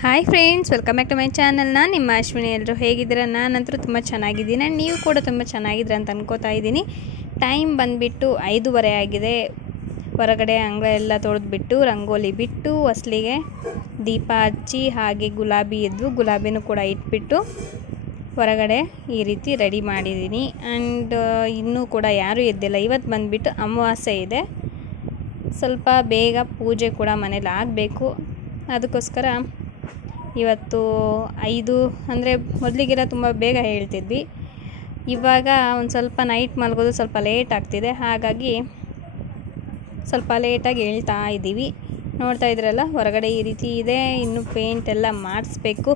Hi friends, welcome back to my channel. ನಾನು ನಿಮ್ಮ ಅಶ್ವಿನಿ. ಎಲ್ಲರೂ ಹೇಗಿದ್ದೀರಾ? ನಾನಂತರೂ ತುಂಬ ಚೆನ್ನಾಗಿದ್ದೀನಿ. ನೀವು ಕೂಡ ತುಂಬ ಚೆನ್ನಾಗಿದ್ದೀರ ಅಂತ ಅನ್ಕೋತಾ ಇದ್ದೀನಿ. ಟೈಮ್ ಬಂದುಬಿಟ್ಟು 5:30 ಆಗಿದೆ. ಹೊರಗಡೆ ಅಂಗಳ ಎಲ್ಲ ತೊಳೆದ್ಬಿಟ್ಟು ರಂಗೋಲಿ ಬಿಟ್ಟು ಹೊಸ್ಲಿಗೆ ದೀಪ ಹಚ್ಚಿ ಹಾಗೆ ಗುಲಾಬಿ ಇದ್ವು, ಗುಲಾಬಿನೂ ಕೂಡ ಇಟ್ಬಿಟ್ಟು ಹೊರಗಡೆ ಈ ರೀತಿ ರೆಡಿ ಮಾಡಿದ್ದೀನಿ. ಆ್ಯಂಡ್ ಇನ್ನೂ ಕೂಡ ಯಾರೂ ಎದ್ದಿಲ್ಲ. ಇವತ್ತು ಬಂದುಬಿಟ್ಟು ಅಮಾವಾಸ್ಯೆ ಇದೆ. ಸ್ವಲ್ಪ ಬೇಗ ಪೂಜೆ ಕೂಡ ಮನೇಲಿ ಆಗಬೇಕು. ಅದಕ್ಕೋಸ್ಕರ ಇವತ್ತು 5 ಅಂದರೆ ಮೊದಲಿಗೆಲ್ಲ ತುಂಬ ಬೇಗ ಹೇಳ್ತಿದ್ವಿ. ಇವಾಗ ಒಂದು ಸ್ವಲ್ಪ ನೈಟ್ ಮಲಗೋದು ಸ್ವಲ್ಪ ಲೇಟ್ ಆಗ್ತಿದೆ. ಹಾಗಾಗಿ ಸ್ವಲ್ಪ ಲೇಟಾಗಿ ಹೇಳ್ತಾ ಇದ್ದೀವಿ. ನೋಡ್ತಾ ಇದ್ರಲ್ಲ, ಹೊರಗಡೆ ಈ ರೀತಿ ಇದೆ. ಇನ್ನು ಪೇಂಟ್ ಎಲ್ಲ ಮಾಡಿಸ್ಬೇಕು.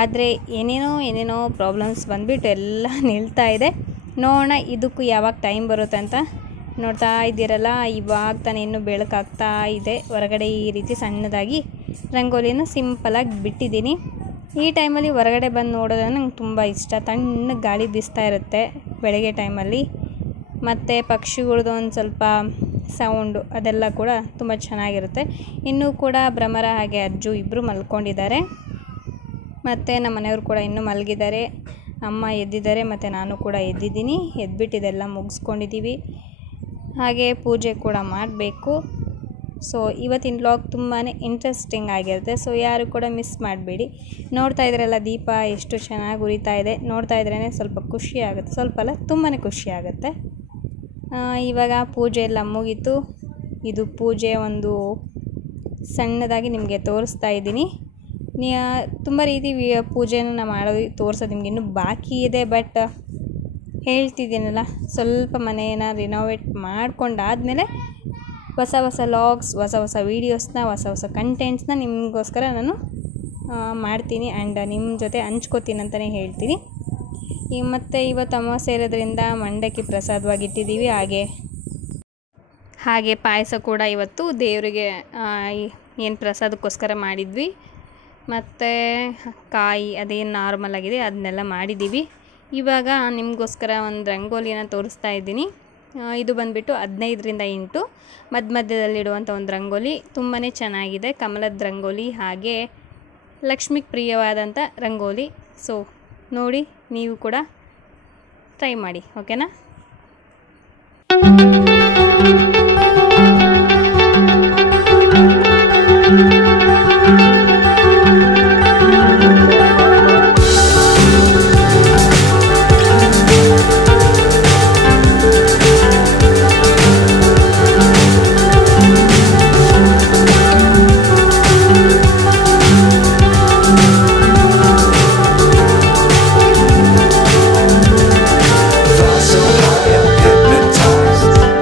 ಆದರೆ ಏನೇನೋ ಪ್ರಾಬ್ಲಮ್ಸ್ ಬಂದುಬಿಟ್ಟು ಎಲ್ಲ ನಿಲ್ತಾ ಇದೆ. ನೋಡೋಣ ಇದಕ್ಕೂ ಯಾವಾಗ ಟೈಮ್ ಬರುತ್ತೆ ಅಂತ. ನೋಡ್ತಾ ಇದ್ದೀರಲ್ಲ, ಇವಾಗ ತಾನೇ ಇನ್ನೂ ಬೆಳಕಾಗ್ತಾ ಇದೆ. ಹೊರಗಡೆ ಈ ರೀತಿ ಸಣ್ಣದಾಗಿ ರಂಗೋಲಿನ ಸಿಂಪಲಾಗಿ ಬಿಟ್ಟಿದ್ದೀನಿ. ಈ ಟೈಮಲ್ಲಿ ಹೊರಗಡೆ ಬಂದು ನೋಡೋದಂದ್ರೆ ನಂಗೆ ತುಂಬ ಇಷ್ಟ. ತಣ್ಣಗೆ ಗಾಳಿ ಬೀಸ್ತಾ ಇರುತ್ತೆ ಬೆಳಗ್ಗೆ ಟೈಮಲ್ಲಿ. ಮತ್ತು ಪಕ್ಷಿಗಳದ್ದು ಒಂದು ಸ್ವಲ್ಪ ಸೌಂಡು ಅದೆಲ್ಲ ಕೂಡ ತುಂಬ ಚೆನ್ನಾಗಿರುತ್ತೆ. ಇನ್ನೂ ಕೂಡ ಭ್ರಮರ ಹಾಗೆ ಅಜ್ಜು ಇಬ್ಬರು ಮಲ್ಕೊಂಡಿದ್ದಾರೆ. ಮತ್ತು ನಮ್ಮ ಮನೆಯವರು ಕೂಡ ಇನ್ನೂ ಮಲಗಿದ್ದಾರೆ. ಅಮ್ಮ ಎದ್ದಿದ್ದಾರೆ ಮತ್ತು ನಾನು ಕೂಡ ಎದ್ದಿದ್ದೀನಿ. ಎದ್ಬಿಟ್ಟಿದೆಲ್ಲ ಮುಗಿಸ್ಕೊಂಡಿದ್ದೀವಿ. ಹಾಗೆ ಪೂಜೆ ಕೂಡ ಮಾಡಬೇಕು. ಸೊ ಇವತ್ತಿನ ವ್ಲಾಗ್ ತುಂಬಾ ಇಂಟ್ರೆಸ್ಟಿಂಗ್ ಆಗಿರುತ್ತೆ. ಸೊ ಯಾರು ಕೂಡ ಮಿಸ್ ಮಾಡಬೇಡಿ. ನೋಡ್ತಾ ಇದ್ರಲ್ಲ, ದೀಪ ಎಷ್ಟು ಚೆನ್ನಾಗಿ ಉರಿತಾ ಇದೆ. ನೋಡ್ತಾ ಇದ್ರೇ ಸ್ವಲ್ಪ ಖುಷಿ ಆಗುತ್ತೆ. ಸ್ವಲ್ಪ ಅಲ್ಲ, ತುಂಬಾ ಖುಷಿ ಆಗುತ್ತೆ. ಇವಾಗ ಪೂಜೆ ಎಲ್ಲ ಮುಗೀತು. ಇದು ಪೂಜೆ ಒಂದು ಸಣ್ಣದಾಗಿ ನಿಮಗೆ ತೋರಿಸ್ತಾ ಇದ್ದೀನಿ. ತುಂಬ ರೀತಿ ಪೂಜೆನ ಮಾಡೋದು ತೋರಿಸೋದು ನಿಮ್ಗೆ ಇನ್ನೂ ಬಾಕಿ ಇದೆ. ಬಟ್ ಹೇಳ್ತಿದ್ದೀನಲ್ಲ, ಸ್ವಲ್ಪ ಮನೆಯನ್ನು ರಿನೋವೇಟ್ ಮಾಡ್ಕೊಂಡಾದಮೇಲೆ ಹೊಸ ಲಾಗ್ಸ್, ಹೊಸ ವೀಡಿಯೋಸ್ನ, ಹೊಸ ಕಂಟೆಂಟ್ಸ್ನ ನಿಮಗೋಸ್ಕರ ನಾನು ಮಾಡ್ತೀನಿ. ಆ್ಯಂಡ್ ನಿಮ್ಮ ಜೊತೆ ಹಂಚ್ಕೋತೀನಿ ಅಂತಲೇ ಹೇಳ್ತೀನಿ. ಮತ್ತು ಇವತ್ತು ಅಮಾವಾಸ್ಯೆ ಇರೋದ್ರಿಂದ ಮಂಡಕ್ಕಿ ಪ್ರಸಾದವಾಗಿ ಇಟ್ಟಿದ್ದೀವಿ. ಹಾಗೆ ಪಾಯಸ ಕೂಡ ಇವತ್ತು ದೇವರಿಗೆ ಏನು ಪ್ರಸಾದಕ್ಕೋಸ್ಕರ ಮಾಡಿದ್ವಿ. ಮತ್ತು ಕಾಯಿ ಅದೇನು ನಾರ್ಮಲ್ ಆಗಿದೆ ಅದನ್ನೆಲ್ಲ ಮಾಡಿದ್ದೀವಿ. ಇವಾಗ ನಿಮಗೋಸ್ಕರ ಒಂದು ರಂಗೋಲಿನ ತೋರಿಸ್ತಾ ಇದ್ದೀನಿ. ಇದು ಬಂದುಬಿಟ್ಟು 15ರಿಂದ 8 ಮಧ್ಯದಲ್ಲಿಡುವಂಥ ಒಂದು ರಂಗೋಲಿ. ತುಂಬಾ ಚೆನ್ನಾಗಿದೆ. ಕಮಲದ ರಂಗೋಲಿ, ಹಾಗೆ ಲಕ್ಷ್ಮಿಗೆ ಪ್ರಿಯವಾದಂಥ ರಂಗೋಲಿ. ಸೊ ನೋಡಿ, ನೀವು ಕೂಡ ಟ್ರೈ ಮಾಡಿ. ಓಕೆನಾ? So high, I'm hypnotized.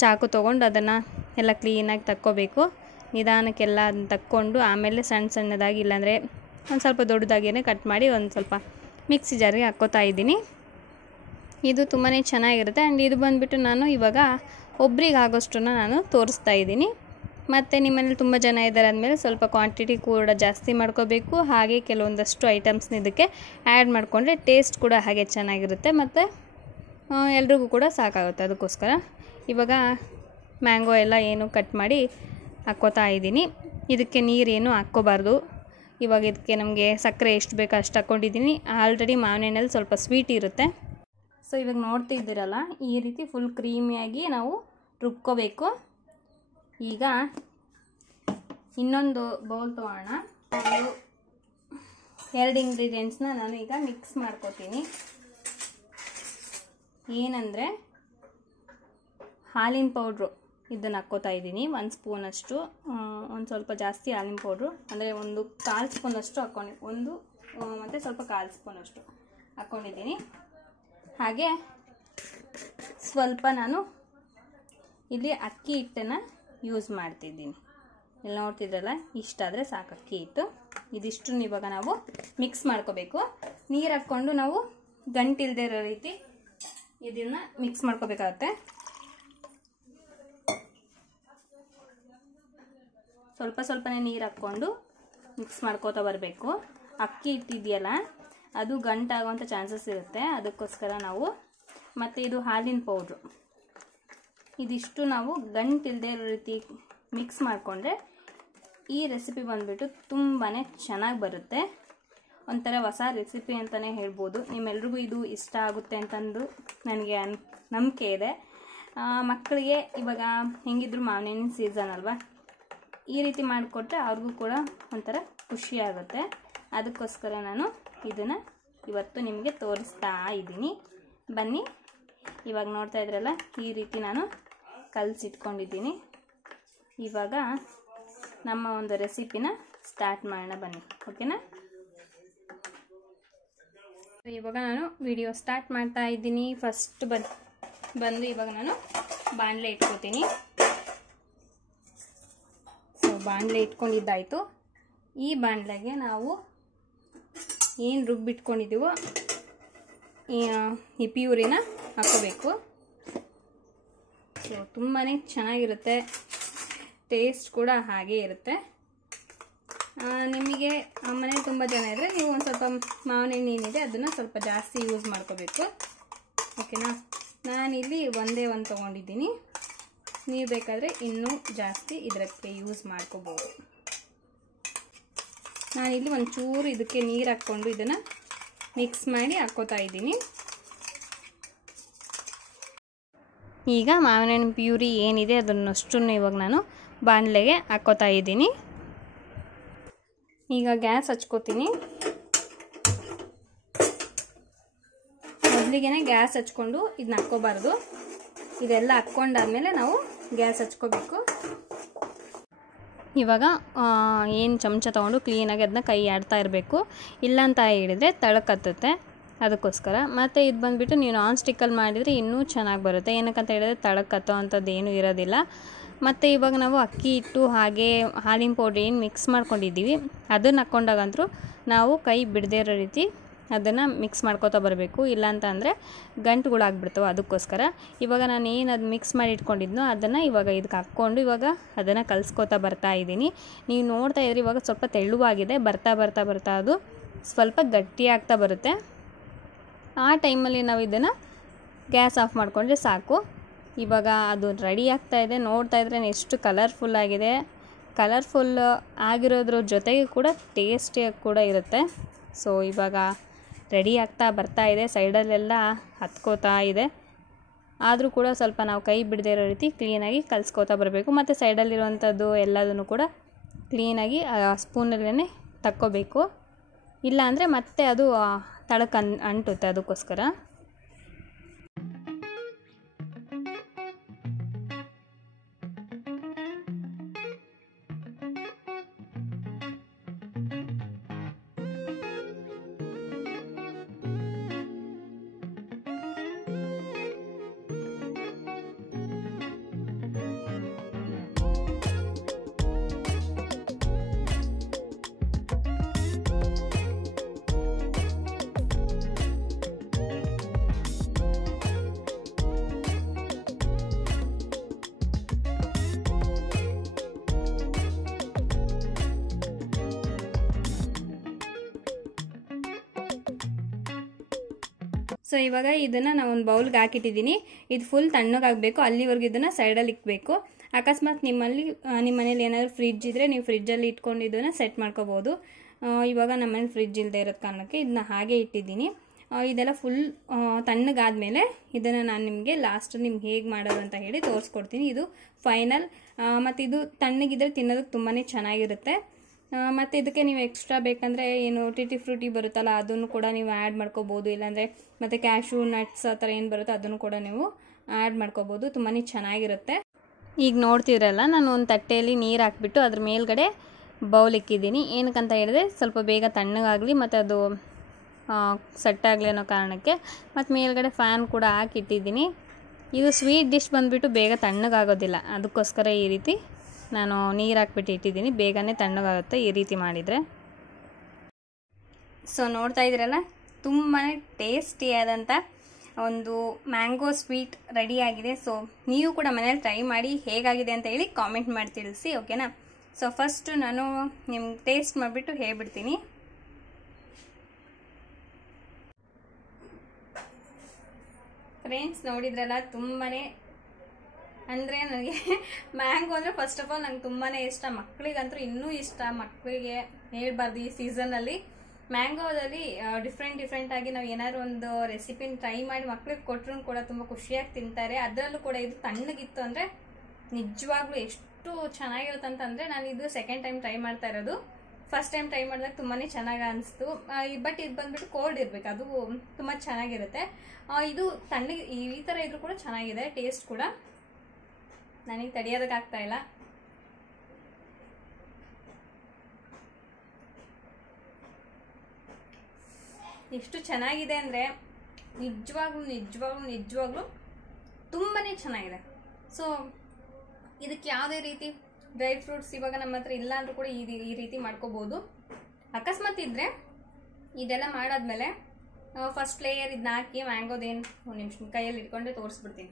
ಚಾಕು ತೊಗೊಂಡು ಅದನ್ನು ಎಲ್ಲ ಕ್ಲೀನಾಗಿ ತಕ್ಕೋಬೇಕು. ನಿಧಾನಕ್ಕೆಲ್ಲ ಅದನ್ನ ತಕ್ಕೊಂಡು ಆಮೇಲೆ ಸಣ್ಣ ಸಣ್ಣದಾಗಿ, ಇಲ್ಲಾಂದರೆ ಒಂದು ಸ್ವಲ್ಪ ದೊಡ್ಡದಾಗಿಯೇ ಕಟ್ ಮಾಡಿ ಒಂದು ಸ್ವಲ್ಪ ಮಿಕ್ಸಿ ಜಾರಿಗೆ ಹಾಕ್ಕೋತಾ ಇದ್ದೀನಿ. ಇದು ತುಂಬಾ ಚೆನ್ನಾಗಿರುತ್ತೆ. ಆ್ಯಂಡ್ ಇದು ಬಂದುಬಿಟ್ಟು ನಾನು ಇವಾಗ ಒಬ್ರಿಗೆ ಆಗೋಷ್ಟನ್ನು ನಾನು ತೋರಿಸ್ತಾ ಇದ್ದೀನಿ. ಮತ್ತು ನಿಮ್ಮನೇಲಿ ತುಂಬ ಜನ ಇದ್ದಾರೆ ಅಂದಮೇಲೆ ಸ್ವಲ್ಪ ಕ್ವಾಂಟಿಟಿ ಕೂಡ ಜಾಸ್ತಿ ಮಾಡ್ಕೋಬೇಕು. ಹಾಗೆ ಕೆಲವೊಂದಷ್ಟು ಐಟಮ್ಸ್ನ ಇದಕ್ಕೆ ಆ್ಯಡ್ ಮಾಡಿಕೊಂಡ್ರೆ ಟೇಸ್ಟ್ ಕೂಡ ಹಾಗೆ ಚೆನ್ನಾಗಿರುತ್ತೆ ಮತ್ತು ಎಲ್ರಿಗೂ ಕೂಡ ಸಾಕಾಗುತ್ತೆ. ಅದಕ್ಕೋಸ್ಕರ ಇವಾಗ ಮ್ಯಾಂಗೋ ಎಲ್ಲ ಏನು ಕಟ್ ಮಾಡಿ ಹಾಕ್ಕೋತಾ ಇದ್ದೀನಿ. ಇದಕ್ಕೆ ನೀರೇನು ಹಾಕ್ಕೋಬಾರ್ದು. ಇವಾಗ ಇದಕ್ಕೆ ನಮಗೆ ಸಕ್ಕರೆ ಎಷ್ಟು ಬೇಕೋ ಅಷ್ಟು ಹಾಕ್ಕೊಂಡಿದ್ದೀನಿ. ಆಲ್ರೆಡಿ ಮಾವಿನ ಹಣ್ಣಲ್ಲಿ ಸ್ವಲ್ಪ ಸ್ವೀಟ್ ಇರುತ್ತೆ. ಸೊ ಇವಾಗ ನೋಡ್ತಿದ್ದೀರಲ್ಲ, ಈ ರೀತಿ ಫುಲ್ ಕ್ರೀಮಿಯಾಗಿ ನಾವು ರುಬ್ಕೋಬೇಕು. ಈಗ ಇನ್ನೊಂದು ಬೌಲ್ ತೊಗೋಣ. 2 ಇಂಗ್ರೀಡಿಯೆಂಟ್ಸ್ನ ನಾನು ಈಗ ಮಿಕ್ಸ್ ಮಾಡ್ಕೋತೀನಿ. ಏನಂದರೆ ಹಾಲಿನ ಪೌಡ್ರು ಇದನ್ನು ಹಾಕ್ಕೋತಾ ಇದ್ದೀನಿ. 1 ಸ್ಪೂನಷ್ಟು, ಒಂದು ಸ್ವಲ್ಪ ಜಾಸ್ತಿ ಹಾಲಿನ ಪೌಡ್ರು, ಅಂದರೆ 1/4 ಸ್ಪೂನಷ್ಟು ಹಾಕ್ಕೊಂಡು, 1 ಮತ್ತು ಸ್ವಲ್ಪ 1/4 ಸ್ಪೂನಷ್ಟು ಹಾಕ್ಕೊಂಡಿದ್ದೀನಿ. ಹಾಗೆ ಸ್ವಲ್ಪ ನಾನು ಇಲ್ಲಿ ಅಕ್ಕಿ ಹಿಟ್ಟನ್ನು ಯೂಸ್ ಮಾಡ್ತಿದ್ದೀನಿ. ಇಲ್ಲಿ ನೋಡ್ತಿದ್ರಲ್ಲ, ಇಷ್ಟಾದರೆ ಸಾಕು ಅಕ್ಕಿ ಹಿಟ್ಟು. ಇದಿಷ್ಟು ಇವಾಗ ನಾವು ಮಿಕ್ಸ್ ಮಾಡ್ಕೋಬೇಕು. ನೀರು ಹಾಕ್ಕೊಂಡು ನಾವು ಗಂಟಿಲ್ದೇ ಇರೋ ರೀತಿ ಇದನ್ನು ಮಿಕ್ಸ್ ಮಾಡ್ಕೋಬೇಕಾಗತ್ತೆ. ಸ್ವಲ್ಪ ಸ್ವಲ್ಪನೇ ನೀರು ಹಾಕ್ಕೊಂಡು ಮಿಕ್ಸ್ ಮಾಡ್ಕೋತಾ ಬರಬೇಕು. ಅಕ್ಕಿ ಹಿಟ್ಟಿದೆಯಲ್ಲ, ಅದು ಗಂಟಾಗುವಂಥ ಚಾನ್ಸಸ್ ಇರುತ್ತೆ. ಅದಕ್ಕೋಸ್ಕರ ನಾವು, ಮತ್ತು ಇದು ಹಾಲಿನ ಪೌಡ್ರು, ಇದಿಷ್ಟು ನಾವು ಗಂಟಿಲ್ಲದೆ ಇರೋ ರೀತಿ ಮಿಕ್ಸ್ ಮಾಡಿಕೊಂಡ್ರೆ ಈ ರೆಸಿಪಿ ಬಂದುಬಿಟ್ಟು ತುಂಬಾ ಚೆನ್ನಾಗಿ ಬರುತ್ತೆ. ಒಂಥರ ಹೊಸ ರೆಸಿಪಿ ಅಂತಲೇ ಹೇಳ್ಬೋದು. ನಿಮ್ಮೆಲ್ರಿಗೂ ಇದು ಇಷ್ಟ ಆಗುತ್ತೆ ಅಂತಂದು ನನಗೆ ನಂಬಿಕೆ ಇದೆ. ಮಕ್ಕಳಿಗೆ ಇವಾಗ ಹೆಂಗಿದ್ರು ಮಾವಿನ ಹಣ್ಣಿನ ಸೀಸನ್ ಅಲ್ವಾ, ಈ ರೀತಿ ಮಾಡಿಕೊಟ್ರೆ ಅವ್ರಿಗೂ ಕೂಡ ಒಂಥರ ಖುಷಿ ಆಗುತ್ತೆ. ಅದಕ್ಕೋಸ್ಕರ ನಾನು ಇದನ್ನು ಇವತ್ತು ನಿಮಗೆ ತೋರಿಸ್ತಾ ಇದ್ದೀನಿ. ಬನ್ನಿ, ಇವಾಗ ನೋಡ್ತಾ ಇದ್ರಲ್ಲ, ಈ ರೀತಿ ನಾನು ಕಲಸಿಟ್ಕೊಂಡಿದ್ದೀನಿ. ಇವಾಗ ನಮ್ಮ ಒಂದು ರೆಸಿಪಿನ ಸ್ಟಾರ್ಟ್ ಮಾಡೋಣ, ಬನ್ನಿ. ಓಕೆನಾ? ಇವಾಗ ನಾನು ವಿಡಿಯೋ ಸ್ಟಾರ್ಟ್ ಮಾಡ್ತಾ ಇದ್ದೀನಿ. ಫಸ್ಟ್ ಬಂದು ಇವಾಗ ನಾನು ಬಾಣಲೆ ಇಟ್ಕೋತೀನಿ. ಸೊ ಬಾಣಲೆ ಇಟ್ಕೊಂಡಿದ್ದಾಯಿತು. ಈ ಬಾಣಲೆಗೆ ನಾವು ಏನು ರುಬ್ಬಿಟ್ಕೊಂಡಿದ್ದೀವೋ ಈ ಪ್ಯೂರಿನ ಹಾಕೋಬೇಕು. ಸೊ ತುಂಬಾ ಚೆನ್ನಾಗಿರುತ್ತೆ, ಟೇಸ್ಟ್ ಕೂಡ ಹಾಗೇ ಇರುತ್ತೆ. ನಿಮಗೆ ಮನೇಲಿ ತುಂಬ ಜನ ಇದ್ದರೆ ನೀವು ಒಂದು ಸ್ವಲ್ಪ ಮಾವಿನ ಹಣ್ಣು ಏನಿದೆ ಅದನ್ನು ಸ್ವಲ್ಪ ಜಾಸ್ತಿ ಯೂಸ್ ಮಾಡ್ಕೋಬೇಕು. ಓಕೆನಾ? ನಾನಿಲ್ಲಿ ಒಂದೇ ಒಂದು ತೊಗೊಂಡಿದ್ದೀನಿ. ನೀವು ಬೇಕಾದರೆ ಇನ್ನೂ ಜಾಸ್ತಿ ಇದಕ್ಕೆ ಯೂಸ್ ಮಾಡ್ಕೋಬೋದು. ನಾನಿಲ್ಲಿ ಒಂಚೂರು ಇದಕ್ಕೆ ನೀರು ಹಾಕ್ಕೊಂಡು ಇದನ್ನು ಮಿಕ್ಸ್ ಮಾಡಿ ಹಾಕ್ಕೋತಾ ಇದ್ದೀನಿ. ಈಗ ಮಾವಿನ ಹಣ್ಣು ಪ್ಯೂರಿ ಏನಿದೆ ಅದನ್ನಷ್ಟನ್ನು ಇವಾಗ ನಾನು ಬಾಣಲೆಗೆ ಹಾಕ್ಕೋತಾ ಇದ್ದೀನಿ. ಈಗ ಗ್ಯಾಸ್ ಹಚ್ಕೋತೀನಿ. ಮೊದಲಿಗೆ ಗ್ಯಾಸ್ ಹಚ್ಕೊಂಡು ಇದನ್ನ ಹಾಕ್ಕೋಬಾರ್ದು. ಇದೆಲ್ಲ ಹಾಕ್ಕೊಂಡಾದ್ಮೇಲೆ ನಾವು ಗ್ಯಾಸ್ ಹಚ್ಕೋಬೇಕು. ಇವಾಗ ಏನು ಚಮಚ ತೊಗೊಂಡು ಕ್ಲೀನಾಗಿ ಅದನ್ನ ಕೈ ಆಡ್ತಾ ಇರಬೇಕು. ಇಲ್ಲಂತ ಹೇಳಿದರೆ ತಳಕತ್ತುತ್ತೆ. ಅದಕ್ಕೋಸ್ಕರ. ಮತ್ತು ಇದು ಬಂದುಬಿಟ್ಟು ನೀವು ನಾನ್ ಸ್ಟಿಕ್ಕಲ್ಲಿ ಮಾಡಿದರೆ ಇನ್ನೂ ಚೆನ್ನಾಗಿ ಬರುತ್ತೆ. ಏನಕ್ಕಂತ ಹೇಳಿದ್ರೆ ತಳಕತ್ತೋ ಅಂಥದ್ದು ಏನೂ ಇರೋದಿಲ್ಲ. ಮತ್ತು ಇವಾಗ ನಾವು ಅಕ್ಕಿ ಹಿಟ್ಟು ಹಾಗೆ ಹಾಲಿನ ಪೌಡ್ರ್ ಏನು ಮಿಕ್ಸ್ ಮಾಡ್ಕೊಂಡಿದ್ದೀವಿ ಅದನ್ನು ಹಾಕ್ಕೊಂಡಾಗಂತೂ ನಾವು ಕೈ ಬಿಡದೇ ಇರೋ ರೀತಿ ಅದನ್ನು ಮಿಕ್ಸ್ ಮಾಡ್ಕೋತಾ ಬರಬೇಕು. ಇಲ್ಲಾಂತ ಅಂದರೆ ಗಂಟುಗಳಾಗ್ಬಿಡ್ತವೆ. ಅದಕ್ಕೋಸ್ಕರ ಇವಾಗ ನಾನು ಏನು ಅದು ಮಿಕ್ಸ್ ಮಾಡಿ ಇಟ್ಕೊಂಡಿದ್ನೋ ಅದನ್ನು ಇವಾಗ ಇದಕ್ಕೆ ಹಾಕ್ಕೊಂಡು ಇವಾಗ ಅದನ್ನು ಕಲಿಸ್ಕೋತಾ ಬರ್ತಾ ಇದ್ದೀನಿ. ನೀವು ನೋಡ್ತಾ ಇದ್ರಿ ಇವಾಗ ಸ್ವಲ್ಪ ತೆಳುವಾಗಿದೆ. ಬರ್ತಾ ಬರ್ತಾ ಬರ್ತಾ ಅದು ಸ್ವಲ್ಪ ಗಟ್ಟಿಯಾಗ್ತಾ ಬರುತ್ತೆ. ಆ ಟೈಮಲ್ಲಿ ನಾವು ಇದನ್ನು ಗ್ಯಾಸ್ ಆಫ್ ಮಾಡಿಕೊಂಡ್ರೆ ಸಾಕು. ಇವಾಗ ಅದು ರೆಡಿ ಆಗ್ತಾ ಇದೆ. ನೋಡ್ತಾ ಇದ್ರೆ ಎಷ್ಟು ಕಲರ್ಫುಲ್ ಆಗಿದೆ. ಕಲರ್ಫುಲ್ ಆಗಿರೋದ್ರ ಜೊತೆಗೆ ಕೂಡ ಟೇಸ್ಟಿಯಾಗಿ ಕೂಡ ಇರುತ್ತೆ. ಸೊ ಇವಾಗ ರೆಡಿ ಆಗ್ತಾ ಬರ್ತಾ ಇದೆ. ಸೈಡಲ್ಲೆಲ್ಲ ಹತ್ಕೋತಾ ಇದೆ. ಆದರೂ ಕೂಡ ಸ್ವಲ್ಪ ನಾವು ಕೈ ಬಿಡದೇ ಇರೋ ರೀತಿ ಕ್ಲೀನಾಗಿ ಕಲಿಸ್ಕೋತಾ ಬರಬೇಕು. ಮತ್ತು ಸೈಡಲ್ಲಿರುವಂಥದ್ದು ಎಲ್ಲದನ್ನು ಕೂಡ ಕ್ಲೀನಾಗಿ ಸ್ಪೂನಲ್ಲೇ ತಕ್ಕೋಬೇಕು. ಇಲ್ಲಾಂದರೆ ಮತ್ತೆ ಅದು ತಳಕ್ಕೆ ಅಂಟುತ್ತೆ. ಅದಕ್ಕೋಸ್ಕರ ಸೊ ಇವಾಗ ಇದನ್ನು ನಾನು ಒಂದು ಬೌಲ್ಗೆ ಹಾಕಿಟ್ಟಿದ್ದೀನಿ. ಇದು ಫುಲ್ ತಣ್ಣಗಾಗಬೇಕು, ಅಲ್ಲಿವರೆಗೂ ಇದನ್ನು ಸೈಡಲ್ಲಿ ಇಕ್ಬೇಕು. ಅಕಸ್ಮಾತ್ ನಿಮ್ಮ ಮನೇಲಿ ಏನಾದರೂ ಫ್ರಿಡ್ಜ್ ಇದ್ದರೆ ನೀವು ಫ್ರಿಡ್ಜಲ್ಲಿ ಇಟ್ಕೊಂಡು ಇದನ್ನು ಸೆಟ್ ಮಾಡ್ಕೋಬೋದು. ಇವಾಗ ನಮ್ಮ ಮನೇಲಿ ಫ್ರಿಡ್ಜ್ ಇಲ್ಲದೆ ಇರೋದು ಕಾರಣಕ್ಕೆ ಇದನ್ನ ಹಾಗೆ ಇಟ್ಟಿದ್ದೀನಿ. ಇದೆಲ್ಲ ಫುಲ್ ತಣ್ಣಗಾದ್ಮೇಲೆ ಇದನ್ನು ನಾನು ನಿಮಗೆ ಲಾಸ್ಟ್ ನಿಮ್ಗೆ ಹೇಗೆ ಮಾಡೋದು ಅಂತ ಹೇಳಿ ತೋರಿಸ್ಕೊಡ್ತೀನಿ. ಇದು ಫೈನಲ್. ಮತ್ತು ಇದು ತಣ್ಣಗಿದ್ರೆ ತಿನ್ನೋದಕ್ಕೆ ತುಂಬಾ ಚೆನ್ನಾಗಿರುತ್ತೆ. ಮತ್ತು ಇದಕ್ಕೆ ನೀವು ಎಕ್ಸ್ಟ್ರಾ ಬೇಕಂದರೆ ಏನು ಟೂಟಿ ಫ್ರೂಟಿ ಬರುತ್ತಲ್ಲ ಅದನ್ನು ಕೂಡ ನೀವು ಆ್ಯಡ್ ಮಾಡ್ಕೋಬೋದು. ಇಲ್ಲಾಂದರೆ ಮತ್ತು ಕ್ಯಾಶು ನಟ್ಸ್ ಆ ಥರ ಏನು ಬರುತ್ತೋ ಅದನ್ನು ಕೂಡ ನೀವು ಆ್ಯಡ್ ಮಾಡ್ಕೋಬೋದು. ತುಂಬಾ ಚೆನ್ನಾಗಿರುತ್ತೆ. ಈಗ ನೋಡ್ತಿದ್ರಲ್ಲ, ನಾನು ಒಂದು ತಟ್ಟೆಯಲ್ಲಿ ನೀರು ಹಾಕ್ಬಿಟ್ಟು ಅದ್ರ ಮೇಲ್ಗಡೆ ಬೌಲ್ ಇಕ್ಕಿದ್ದೀನಿ. ಏನಕ್ಕಂತ ಹೇಳಿದ್ರೆ ಸ್ವಲ್ಪ ಬೇಗ ತಣ್ಣಗಾಗಲಿ ಮತ್ತು ಅದು ಸೆಟ್ಟಾಗಲಿ ಅನ್ನೋ ಕಾರಣಕ್ಕೆ. ಮತ್ತು ಮೇಲ್ಗಡೆ ಫ್ಯಾನ್ ಕೂಡ ಹಾಕಿಟ್ಟಿದ್ದೀನಿ. ಇದು ಸ್ವೀಟ್ ಡಿಶ್ ಬಂದುಬಿಟ್ಟು ಬೇಗ ತಣ್ಣಗಾಗೋದಿಲ್ಲ, ಅದಕ್ಕೋಸ್ಕರ ಈ ರೀತಿ ನಾನು ನೀರು ಹಾಕ್ಬಿಟ್ಟು ಇಟ್ಟಿದ್ದೀನಿ. ಬೇಗನೆ ತಣ್ಣಗಾಗುತ್ತೆ ಈ ರೀತಿ ಮಾಡಿದರೆ. ಸೊ ನೋಡ್ತಾ ಇದ್ದೀರಲ್ಲ, ತುಂಬಾ ಟೇಸ್ಟಿಯಾದಂಥ ಒಂದು ಮ್ಯಾಂಗೋ ಸ್ವೀಟ್ ರೆಡಿಯಾಗಿದೆ. ಸೊ ನೀವು ಕೂಡ ಮನೇಲಿ ಟ್ರೈ ಮಾಡಿ ಹೇಗಾಗಿದೆ ಅಂತ ಹೇಳಿ ಕಾಮೆಂಟ್ ಮಾಡಿ ತಿಳಿಸಿ, ಓಕೆನಾ. ಸೊ ಫಸ್ಟು ನಾನು ನಿಮ್ಗೆ ಟೇಸ್ಟ್ ಮಾಡಿಬಿಟ್ಟು ಹೇಳ್ಬಿಡ್ತೀನಿ. ಫ್ರೆಂಡ್ಸ್ ನೋಡಿದ್ರಲ್ಲ, ತುಂಬಾ ಅಂದರೆ ನನಗೆ ಮ್ಯಾಂಗೋ ಅಂದರೆ ಫಸ್ಟ್ ಆಫ್ ಆಲ್ ನಂಗೆ ತುಂಬಾ ಇಷ್ಟ. ಮಕ್ಕಳಿಗಂತೂ ಇನ್ನೂ ಇಷ್ಟ. ಮಕ್ಕಳಿಗೆ ಹೇಳ್ಬಾರ್ದು, ಈ ಸೀಸನಲ್ಲಿ ಮ್ಯಾಂಗೋದಲ್ಲಿ ಡಿಫ್ರೆಂಟಾಗಿ ನಾವು ಏನಾದ್ರು ಒಂದು ರೆಸಿಪಿನ ಟ್ರೈ ಮಾಡಿ ಮಕ್ಳಿಗೆ ಕೊಟ್ಟರು ಕೂಡ ತುಂಬ ಖುಷಿಯಾಗಿ ತಿಂತಾರೆ. ಅದರಲ್ಲೂ ಕೂಡ ಇದು ತಣ್ಣಗಿತ್ತು ಅಂದರೆ ನಿಜವಾಗ್ಲೂ ಎಷ್ಟು ಚೆನ್ನಾಗಿರುತ್ತೆ ಅಂತಂದರೆ, ನಾನು ಇದು ಸೆಕೆಂಡ್ ಟೈಮ್ ಟ್ರೈ ಮಾಡ್ತಾ ಇರೋದು. ಫಸ್ಟ್ ಟೈಮ್ ಟ್ರೈ ಮಾಡಿದಾಗ ತುಂಬಾ ಚೆನ್ನಾಗಿ ಅನಿಸ್ತು. ಬಟ್ ಇದು ಬಂದ್ಬಿಟ್ಟು ಕೋಲ್ಡ್ ಇರಬೇಕು, ಅದು ತುಂಬ ಚೆನ್ನಾಗಿರುತ್ತೆ. ಇದು ತಣ್ಣಗೆ ಈ ಥರ ಇದ್ರೂ ಕೂಡ ಚೆನ್ನಾಗಿದೆ ಟೇಸ್ಟ್ ಕೂಡ. ನನಗೆ ತಡೆಯೋದಕ್ಕಾಗ್ತಾ ಇಲ್ಲ. ಎಷ್ಟು ಚೆನ್ನಾಗಿದೆ ಅಂದರೆ ನಿಜವಾಗ್ಲೂ ತುಂಬಾ ಚೆನ್ನಾಗಿದೆ. ಸೊ ಇದಕ್ಕೆ ಯಾವುದೇ ರೀತಿ ಡ್ರೈ ಫ್ರೂಟ್ಸ್ ಇವಾಗ ನಮ್ಮ ಹತ್ರ ಇಲ್ಲ ಅಂದ್ರೂ ಕೂಡ ಈ ರೀತಿ ಮಾಡ್ಕೋಬೋದು. ಅಕಸ್ಮಾತ್ ಇದ್ದರೆ ಇದೆಲ್ಲ ಮಾಡಾದ್ಮೇಲೆ ಫಸ್ಟ್ ಲೇಯರ್ ಇದನ್ನ ಹಾಕಿ ಮ್ಯಾಂಗೋದೇನು ಒಂದು ನಿಮಿಷ ಕೈಯಲ್ಲಿ ಇಟ್ಕೊಂಡೆ ತೋರಿಸ್ಬಿಡ್ತೀನಿ.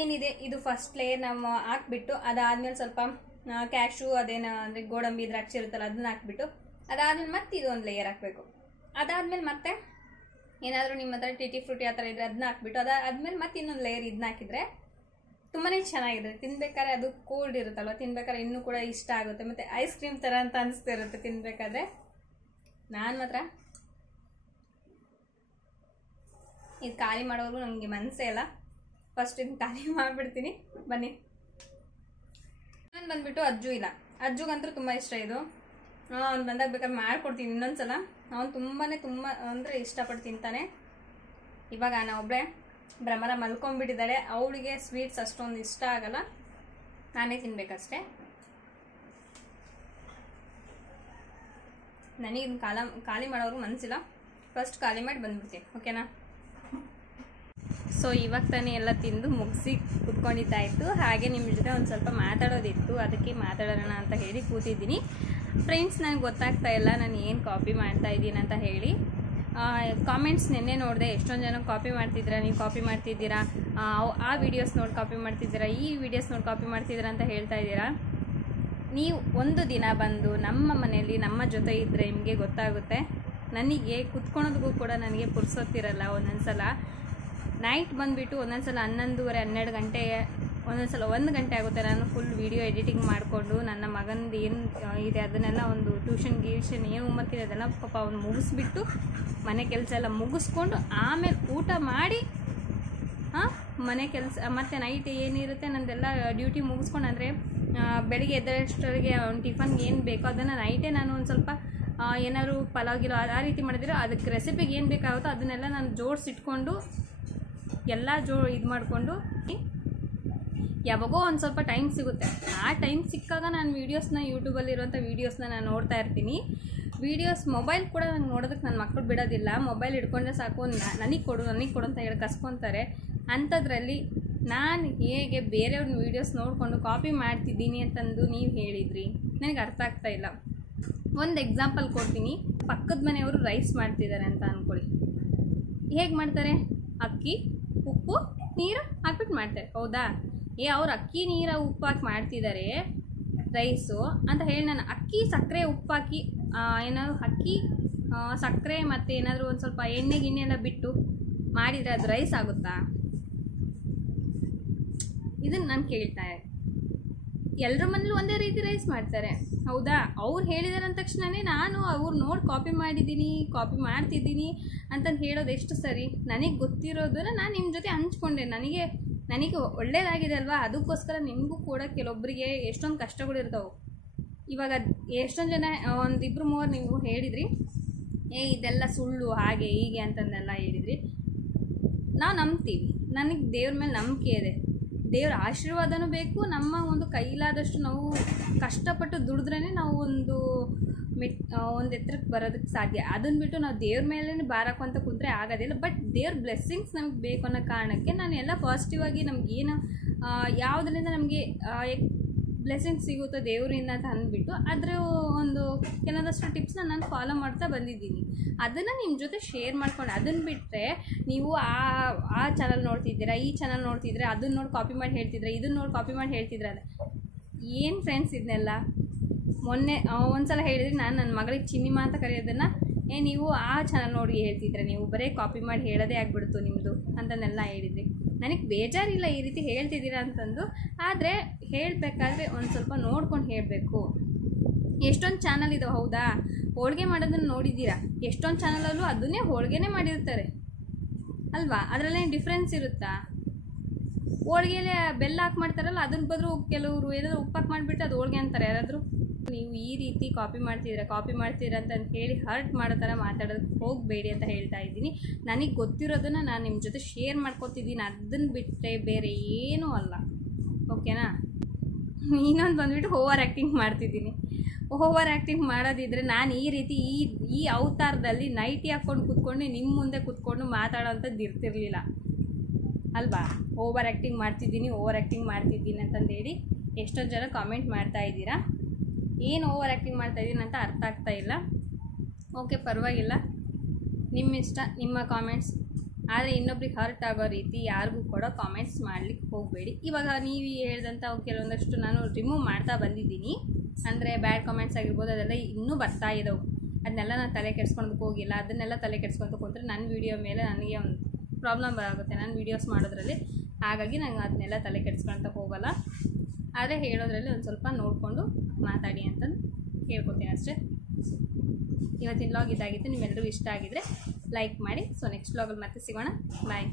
ಏನಿದೆ ಇದು ಫಸ್ಟ್ ಲೇಯರ್ ನಾವು ಹಾಕ್ಬಿಟ್ಟು ಅದಾದ್ಮೇಲೆ ಸ್ವಲ್ಪ ಕ್ಯಾಶು ಅದೇನು ಅಂದರೆ ಗೋಡಂಬಿ ದ್ರಾಕ್ಷಿ ಇರುತ್ತಲ್ಲ ಅದನ್ನ ಹಾಕ್ಬಿಟ್ಟು ಅದಾದ್ಮೇಲೆ ಮತ್ತೆ ಇದೊಂದು ಲೇಯರ್ ಹಾಕಬೇಕು. ಅದಾದ್ಮೇಲೆ ಮತ್ತೆ ಏನಾದರೂ ನಿಮ್ಮ ಹತ್ರ ಟೂಟಿ ಫ್ರೂಟಿ ಆ ಥರ ಇದ್ರೆ ಅದನ್ನ ಹಾಕ್ಬಿಟ್ಟು ಅದಾದ್ಮೇಲೆ ಮತ್ತೆ ಇನ್ನೊಂದು ಲೇಯರ್ ಇದನ್ನ ಹಾಕಿದರೆ ತುಂಬಾ ಚೆನ್ನಾಗಿದೆ. ತಿನ್ಬೇಕಾದ್ರೆ ಅದು ಕೋಲ್ಡ್ ಇರುತ್ತಲ್ವ, ತಿನ್ಬೇಕಾದ್ರೆ ಇನ್ನೂ ಕೂಡ ಇಷ್ಟ ಆಗುತ್ತೆ. ಮತ್ತು ಐಸ್ ಕ್ರೀಮ್ ಥರ ಅಂತ ಅನಿಸ್ತಿರುತ್ತೆ ತಿನ್ಬೇಕಾದ್ರೆ. ನಾನು ಮಾತ್ರ ಇದು ಖಾಲಿ ಮಾಡೋರು ನನಗೆ ಮನಸ್ಸೇ ಇಲ್ಲ. ಫಸ್ಟ್ ಇದನ್ನ ಖಾಲಿ ಮಾಡಿಬಿಡ್ತೀನಿ. ಬನ್ನಿ. ನಾನು ಬಂದ್ಬಿಟ್ಟು ಅಜ್ಜು ಇಲ್ಲ, ಅಜ್ಜುಗಂತೂ ತುಂಬ ಇಷ್ಟ ಇದು. ಅವ್ನು ಬಂದಾಗ ಬೇಕಾದ್ರೆ ಮಾಡ್ಕೊಡ್ತೀನಿ ಇನ್ನೊಂದ್ಸಲ. ಅವನು ತುಂಬ ಅಂದರೆ ಇಷ್ಟಪಟ್ಟು ತಿಂತಾನೆ. ಇವಾಗ ನಾನು ಒಬ್ಬಳೇ ಭ್ರಮರ ಮಲ್ಕೊಂಡ್ಬಿಟ್ಟಿದ್ದಾಳೆ. ಅವಳಿಗೆ ಸ್ವೀಟ್ಸ್ ಅಷ್ಟೊಂದು ಇಷ್ಟ ಆಗಲ್ಲ, ನಾನೇ ತಿನ್ಬೇಕಷ್ಟೆ. ನನಗೆ ಖಾಲಿ ಮಾಡೋರು ಮನಸ್ಸಿಲ್ಲ. ಫಸ್ಟ್ ಖಾಲಿ ಮಾಡಿ ಬಂದ್ಬಿಡ್ತೀನಿ, ಓಕೆನಾ. ಸೊ ಇವಾಗ ತಾನೇ ಎಲ್ಲ ತಿಂದು ಮುಗಿಸಿ ಕೂತ್ಕೊಂಡಿದ್ದಾಯಿತು. ಹಾಗೆ ನಿಮ್ಮ ಜೊತೆ ಒಂದು ಸ್ವಲ್ಪ ಮಾತಾಡೋದಿತ್ತು, ಅದಕ್ಕೆ ಮಾತಾಡೋಣ ಅಂತ ಹೇಳಿ ಕೂತಿದ್ದೀನಿ. ಫ್ರೆಂಡ್ಸ್, ನನಗೆ ಗೊತ್ತಾಗ್ತಾ ಇಲ್ಲ ನಾನು ಏನು ಕಾಪಿ ಮಾಡ್ತಾ ಇದ್ದೀನಿ ಅಂತ ಹೇಳಿ. ಕಾಮೆಂಟ್ಸ್ ನಿನ್ನೆ ನೋಡಿದೆ, ಎಷ್ಟೊಂದು ಜನ ಕಾಪಿ ಮಾಡ್ತಿದ್ದೀರಾ, ನೀವು ಕಾಪಿ ಮಾಡ್ತಿದ್ದೀರಾ, ಆ ವಿಡಿಯೋಸ್ ನೋಡಿ ಕಾಪಿ ಮಾಡ್ತಿದ್ದೀರಾ, ಈ ವಿಡಿಯೋಸ್ ನೋಡಿ ಕಾಪಿ ಮಾಡ್ತಿದ್ದೀರಾ ಅಂತ ಹೇಳ್ತಾ ಇದ್ದೀರಾ. ನೀವು ಒಂದು ದಿನ ಬಂದು ನಮ್ಮ ಮನೆಯಲ್ಲಿ ನಮ್ಮ ಜೊತೆ ಇದ್ದರೆ ನಿಮಗೆ ಗೊತ್ತಾಗುತ್ತೆ. ನನಗೆ ಕುತ್ಕೊಳೋದಕ್ಕೂ ಕೂಡ ನನಗೆ ಪುರ್ಸೊತ್ತಿರಲ್ಲ. ಒಂದೊಂದ್ಸಲ ನೈಟ್ ಬಂದುಬಿಟ್ಟು ಒಂದೊಂದ್ಸಲ 11:30 12 ಗಂಟೆ, ಒಂದೊಂದ್ಸಲ 1 ಗಂಟೆ ಆಗುತ್ತೆ. ನಾನು ಫುಲ್ ವಿಡಿಯೋ ಎಡಿಟಿಂಗ್ ಮಾಡಿಕೊಂಡು ನನ್ನ ಮಗಂದು ಏನು ಇದೆ ಅದನ್ನೆಲ್ಲ ಒಂದು ಟ್ಯೂಷನ್ ಏನು ಹೋಮ್ವರ್ಕ್ ಇದೆ ಅದೆಲ್ಲ ಪಾಪ ಅವ್ನು ಮುಗಿಸ್ಬಿಟ್ಟು ಮನೆ ಕೆಲಸ ಎಲ್ಲ ಮುಗಿಸ್ಕೊಂಡು ಆಮೇಲೆ ಊಟ ಮಾಡಿ ಮನೆ ಕೆಲಸ ಮತ್ತು ನೈಟ್ ಏನಿರುತ್ತೆ ನಂದೆಲ್ಲ ಡ್ಯೂಟಿ ಮುಗಿಸ್ಕೊಂಡು, ಅಂದರೆ ಬೆಳಿಗ್ಗೆ ಎದ್ದಷ್ಟರಿಗೆ ಅವ್ನು ಟಿಫನ್ಗೆ ಏನು ಬೇಕೋ ಅದನ್ನು ನೈಟೇ ನಾನು ಒಂದು ಸ್ವಲ್ಪ ಏನಾದ್ರು ಪಲಾವ್ ಆ ರೀತಿ ಮಾಡಿದ್ರೆ ಅದಕ್ಕೆ ರೆಸಿಪಿಗೆ ಏನು ಬೇಕಾಗುತ್ತೋ ಅದನ್ನೆಲ್ಲ ನಾನು ಜೋಡಿಸಿಟ್ಕೊಂಡು ಎಲ್ಲ ಇದು ಮಾಡಿಕೊಂಡು ಯಾವಾಗೋ ಒಂದು ಸ್ವಲ್ಪ ಟೈಮ್ ಸಿಗುತ್ತೆ. ಆ ಟೈಮ್ ಸಿಕ್ಕಾಗ ನಾನು ವೀಡಿಯೋಸ್ನ ಯೂಟ್ಯೂಬಲ್ಲಿರುವಂಥ ವೀಡಿಯೋಸ್ನ ನಾನು ನೋಡ್ತಾ ಇರ್ತೀನಿ. ಮೊಬೈಲ್ ಕೂಡ ನಂಗೆ ನೋಡೋದಕ್ಕೆ ನನ್ನ ಮಕ್ಕಳು ಬಿಡೋದಿಲ್ಲ. ಮೊಬೈಲ್ ಹಿಡ್ಕೊಂಡ್ರೆ ಸಾಕು, ನನಗೆ ಕೊಡು ಅಂತ ಹೇಳಿ ಕಸ್ಕೊತಾರೆ. ಅಂಥದ್ರಲ್ಲಿ ನಾನು ಹೇಗೆ ಬೇರೆಯವ್ರನ್ನ ವೀಡಿಯೋಸ್ ನೋಡಿಕೊಂಡು ಕಾಪಿ ಮಾಡ್ತಿದ್ದೀನಿ ಅಂತಂದು ನೀವು ಹೇಳಿದ್ರಿ, ನನಗೆ ಅರ್ಥ ಆಗ್ತಾ ಇಲ್ಲ. ಒಂದು ಎಕ್ಸಾಂಪಲ್ ಕೊಡ್ತೀನಿ. ಪಕ್ಕದ ಮನೆಯವರು ರೈಸ್ ಮಾಡ್ತಿದ್ದಾರೆ ಅಂತ ಅಂದ್ಕೊಳ್ಳಿ. ಹೇಗೆ ಮಾಡ್ತಾರೆ? ಅಕ್ಕಿ, ಉಪ್ಪು, ನೀರು ಹಾಕ್ಬಿಟ್ಟು ಮಾಡ್ತಾರೆ, ಹೌದಾ? ಅವ್ರು ಅಕ್ಕಿ ನೀರು ಉಪ್ಪು ಹಾಕಿ ಮಾಡ್ತಿದ್ದಾರೆ ರೈಸು ಅಂತ ಹೇಳಿ ನಾನು ಅಕ್ಕಿ ಸಕ್ಕರೆ ಉಪ್ಪು ಹಾಕಿ ಏನಾದ್ರು ಅಕ್ಕಿ ಸಕ್ಕರೆ ಮತ್ತು ಏನಾದರೂ ಒಂದು ಸ್ವಲ್ಪ ಎಣ್ಣೆ ಗಿಣ್ಣೆ ಎಲ್ಲ ಬಿಟ್ಟು ಮಾಡಿದರೆ ಅದು ರೈಸ್ ಆಗುತ್ತಾ? ಇದನ್ನು ನಾನು ಕೇಳ್ತಾ ಇದ್ದೆ. ಎಲ್ಲರ ಮನೇಲಿ ಒಂದೇ ರೀತಿ ರೈಸ್ ಮಾಡ್ತಾರೆ, ಹೌದಾ? ಅವ್ರು ಹೇಳಿದಾರೆ ಅಂದ ತಕ್ಷಣವೇ ನಾನು ಅವ್ರು ನೋಡಿ ಕಾಪಿ ಮಾಡ್ತಿದ್ದೀನಿ ಅಂತಂದು ಹೇಳೋದು ಎಷ್ಟು ಸರಿ? ನನಗೆ ಗೊತ್ತಿರೋದನ್ನು ನಾನು ನಿಮ್ಮ ಜೊತೆ ಹಂಚ್ಕೊಂಡೆ. ನನಗೆ ಒಳ್ಳೇದಾಗಿದೆ ಅಲ್ವಾ, ಅದಕ್ಕೋಸ್ಕರ ನಿಮಗೂ ಕೂಡ ಕೆಲವೊಬ್ಬರಿಗೆ ಎಷ್ಟೊಂದು ಕಷ್ಟಗಳಿರ್ತಾವೆ. ಇವಾಗ ಎಷ್ಟೊಂದು ಜನ ಒಂದಿಬ್ಬರು ಮೂವರು ನೀವು ಹೇಳಿದ್ರಿ, ಇದೆಲ್ಲ ಸುಳ್ಳು ಹಾಗೆ ಹೀಗೆ ಅಂತಂದೆಲ್ಲ ಹೇಳಿದ್ರಿ. ನಾವು ನಂಬ್ತೀವಿ, ನನಗೆ ದೇವ್ರ ಮೇಲೆ ನಂಬಿಕೆ ಇದೆ. ದೇವ್ರ ಆಶೀರ್ವಾದನೂ ಬೇಕು. ನಮ್ಮ ಒಂದು ಕೈಲಾದಷ್ಟು ನಾವು ಕಷ್ಟಪಟ್ಟು ದುಡಿದ್ರೇ ನಾವು ಒಂದು ಎತ್ತರಕ್ಕೆ ಬರೋದಕ್ಕೆ ಸಾಧ್ಯ. ಅದನ್ನು ಬಿಟ್ಟು ನಾವು ದೇವ್ರ ಮೇಲೆ ಬಾರಕ್ಕಂತ ಕುಂತ್ರೆ ಆಗೋದಿಲ್ಲ. ಬಟ್ ದೇವ್ರ ಬ್ಲೆಸ್ಸಿಂಗ್ಸ್ ನಮಗೆ ಬೇಕು ಅನ್ನೋ ಕಾರಣಕ್ಕೆ ನಾನು ಎಲ್ಲ ಪಾಸಿಟಿವ್ ಆಗಿ ನಮಗೇನು ಯಾವುದರಿಂದ ನಮಗೆ ಬ್ಲೆಸ್ಸಿಂಗ್ಸ್ ಸಿಗುತ್ತೋ ದೇವರಿಂದ ಅಂತ ಅಂದ್ಬಿಟ್ಟು ಅದರ ಒಂದು ಕೆಲವೊಂದಷ್ಟು ಟಿಪ್ಸ್ನ ನಾನು ಫಾಲೋ ಮಾಡ್ತಾ ಬಂದಿದ್ದೀನಿ. ಅದನ್ನು ನಿಮ್ಮ ಜೊತೆ ಶೇರ್ ಮಾಡ್ಕೊಂಡು, ಅದನ್ನು ಬಿಟ್ಟರೆ ನೀವು ಆ ಚಾನಲ್ ನೋಡ್ತಿದ್ದೀರಾ, ಈ ಚಾನಲ್ ನೋಡ್ತಿದ್ರೆ, ಅದನ್ನು ನೋಡಿ ಕಾಪಿ ಮಾಡಿ ಹೇಳ್ತಿದ್ರೆ, ಇದನ್ನು ನೋಡಿ ಕಾಪಿ ಮಾಡಿ ಹೇಳ್ತಿದ್ರೆ, ಏನು ಫ್ರೆಂಡ್ಸ್ ಇದನ್ನೆಲ್ಲ? ಮೊನ್ನೆ ಒಂದು ಸಲ ಹೇಳಿದ್ರಿ, ನಾನು ನನ್ನ ಮಗಳಿಗೆ ಚಿನ್ನಿಮಾ ಅಂತ ಕರೆಯೋದನ್ನು ನೀವು ಆ ಚಾನಲ್ ನೋಡಿ ಹೇಳ್ತಿದ್ರೆ, ನೀವು ಬರೀ ಕಾಪಿ ಮಾಡಿ ಹೇಳೋದೇ ಆಗಿಬಿಡ್ತು ನಿಮ್ಮದು ಅಂತನ್ನೆಲ್ಲ ಹೇಳಿದ್ರಿ. ನನಗೆ ಬೇಜಾರಿಲ್ಲ ಈ ರೀತಿ ಹೇಳ್ತಿದ್ದೀರಾ ಅಂತಂದು, ಆದರೆ ಹೇಳಬೇಕಾದ್ರೆ ಒಂದು ಸ್ವಲ್ಪ ನೋಡ್ಕೊಂಡು ಹೇಳಬೇಕು. ಎಷ್ಟೊಂದು ಚಾನಲ್ ಇದಾವೆ, ಹೌದಾ? ಹೋಳಿಗೆ ಮಾಡೋದನ್ನು ನೋಡಿದ್ದೀರಾ? ಎಷ್ಟೊಂದು ಚಾನಲಲ್ಲೂ ಅದನ್ನೇ ಹೋಳಿಗೆನೇ ಮಾಡಿರ್ತಾರೆ ಅಲ್ವಾ? ಅದರಲ್ಲೇ ಡಿಫ್ರೆನ್ಸ್ ಇರುತ್ತಾ? ಹೋಳಿಗೆಲೆ ಬೆಲ್ಲ ಹಾಕಿ ಮಾಡ್ತಾರಲ್ಲ, ಅದನ್ನ ಬದಲು ಕೆಲವರು ಏನಾದರೂ ಉಪ್ಪು ಹಾಕಿ ಮಾಡಿಬಿಟ್ಟು ಅದು ಹೋಳಿಗೆ ಅಂತಾರೆ ಯಾರಾದರೂ. ನೀವು ಈ ರೀತಿ ಕಾಪಿ ಮಾಡ್ತೀರಾ ಅಂತ ಹೇಳಿ ಹರ್ಟ್ ಮಾಡೋ ಥರ ಮಾತಾಡೋದಕ್ಕೆ ಹೋಗಬೇಡಿ ಅಂತ ಹೇಳ್ತಾ ಇದ್ದೀನಿ. ನನಗೆ ಗೊತ್ತಿರೋದನ್ನು ನಾನು ನಿಮ್ಮ ಜೊತೆ ಶೇರ್ ಮಾಡ್ಕೊತಿದ್ದೀನಿ, ಅದನ್ನು ಬಿಟ್ಟರೆ ಬೇರೆ ಏನೂ ಅಲ್ಲ. ಓಕೆನಾ? ಇನ್ನೊಂದು ಬಂದುಬಿಟ್ಟು ಓವರ್ ಆ್ಯಕ್ಟಿಂಗ್ ಮಾಡ್ತಿದ್ದೀನಿ. ಓವರ್ ಆ್ಯಕ್ಟಿಂಗ್ ಮಾಡೋದಿದ್ರೆ ನಾನು ಈ ರೀತಿ ಈ ಅವತಾರದಲ್ಲಿ ನೈಟಿ ಹಾಕ್ಕೊಂಡು ಕೂತ್ಕೊಂಡು ನಿಮ್ಮ ಮುಂದೆ ಕೂತ್ಕೊಂಡು ಮಾತಾಡೋವಂಥದ್ದು ಇರ್ತಿರ್ಲಿಲ್ಲ ಅಲ್ವಾ? ಓವರ್ ಆ್ಯಕ್ಟಿಂಗ್ ಮಾಡ್ತಿದ್ದೀನಿ ಅಂತಂದೇಳಿ ಎಷ್ಟೊಂದು ಜನ ಕಾಮೆಂಟ್ ಮಾಡ್ತಾ ಇದ್ದೀರಾ. ಏನು ಓವರ್ ಆ್ಯಕ್ಟಿಂಗ್ ಮಾಡ್ತಾಯಿದ್ದೀನಿ ಅಂತ ಅರ್ಥ ಆಗ್ತಾ ಇಲ್ಲ. ಓಕೆ, ಪರವಾಗಿಲ್ಲ, ನಿಮ್ಮ ಇಷ್ಟ, ನಿಮ್ಮ ಕಾಮೆಂಟ್ಸ್. ಆದರೆ ಇನ್ನೊಬ್ರಿಗೆ ಹರ್ಟ್ ಆಗೋ ರೀತಿ ಯಾರಿಗೂ ಕೂಡ ಕಾಮೆಂಟ್ಸ್ ಮಾಡಲಿಕ್ಕೆ ಹೋಗಬೇಡಿ. ಇವಾಗ ನೀವು ಹೇಳಿದಂಥ ಕೆಲವೊಂದಷ್ಟು ನಾನು ರಿಮೂವ್ ಮಾಡ್ತಾ ಬಂದಿದ್ದೀನಿ. ಅಂದರೆ ಬ್ಯಾಡ್ ಕಾಮೆಂಟ್ಸ್ ಆಗಿರ್ಬೋದು, ಅದೆಲ್ಲ ಇನ್ನೂ ಬರ್ತಾ ಇದ್ದವು. ಅದನ್ನೆಲ್ಲ ನಾನು ತಲೆ ಕೆಡ್ಸ್ಕೊಳೋದಕ್ಕೆ ಹೋಗಿಲ್ಲ. ಅದನ್ನೆಲ್ಲ ತಲೆ ಕೆಡ್ಸ್ಕೊತ ಕೂತ್ರೆ ನನ್ನ ವೀಡಿಯೋ ಮೇಲೆ ನನಗೆ ಒಂದು ಪ್ರಾಬ್ಲಮ್ ಆಗುತ್ತೆ, ನಾನು ವೀಡಿಯೋಸ್ ಮಾಡೋದ್ರಲ್ಲಿ. ಹಾಗಾಗಿ ನಂಗೆ ಅದನ್ನೆಲ್ಲ ತಲೆ ಕೆಡ್ಸ್ಕೊಳ್ತಾ ಹೋಗಲ್ಲ. ಆದರೆ ಹೇಳೋದ್ರಲ್ಲಿ ಒಂದು ಸ್ವಲ್ಪ ನೋಡಿಕೊಂಡು ಮಾತಾಡಿ ಅಂತ ಕೇಳ್ಕೊತೀನಿ ಅಷ್ಟೇ. ಇವತ್ತಿನ ವ್ಲಾಗ್ ಇದಾಗಿತ್ತು. ನಿಮ್ಮೆಲ್ಲರಿಗೂ ಇಷ್ಟ ಆಗಿದ್ದರೆ ಲೈಕ್ ಮಾಡಿ. ಸೊ ನೆಕ್ಸ್ಟ್ ವ್ಲಾಗಲ್ಲಿ ಮತ್ತೆ ಸಿಗೋಣ. ಬಾಯ್.